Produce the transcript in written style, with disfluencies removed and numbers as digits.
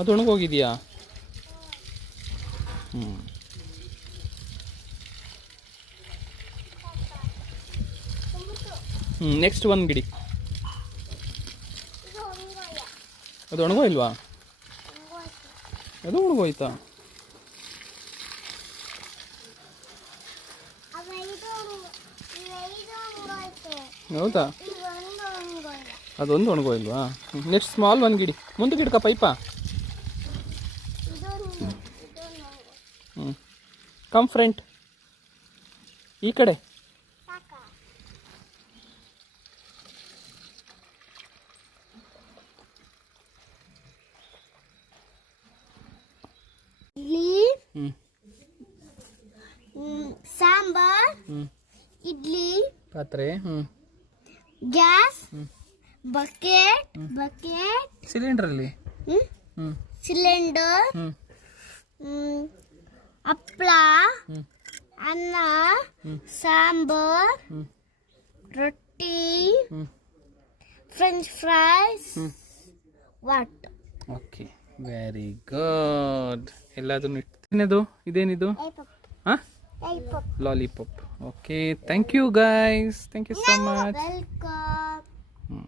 ಅದು ಒಣಗೋಗಿದೆಯಾ? ಹ್ಞೂ. ನೆಕ್ಸ್ಟ್ ಒಂದು ಗಿಡಿ. ಅದು ಒಣಗೋಯಿಲ್ವಾ? ಅದು ಒಣಗೋಯ್ತಾ? ಹೌದಾ? ಅದೊಂದು ಒಣಗೋಯಿಲ್ವಾ? ನೆಕ್ಸ್ಟ್ ಸ್ಮಾಲ್ ಒಂದು ಗಿಡಿ. ಮುಂದೆ ಗಿಡಕ ಪೈಪಾ. ಕಮ್ ಫ್ರೆಂಟ್, ಈ ಕಡೆ. ಸಾಂಬಾರ್, ಇಡ್ಲಿ ಪಾತ್ರೆ, ಗ್ಯಾಸ್, ಬಕೆಟ್, ಸಿಲಿಂಡ್ರಲ್ಲಿ, ಸಿಲಿಂಡರ್, ಹಪ್ಪಳ, ಅನ್ನ, ಸಾಂಬಾರ್, ರೊಟ್ಟಿ, French fries, what. Okay, very good. ಎಲ್ಲದನ್ನು ಇಟ್ಟಿದ್ದು. ಇದೇನಿದು? ಹಾಂ, lollipop. Okay, thank you guys, thank you so much. Welcome.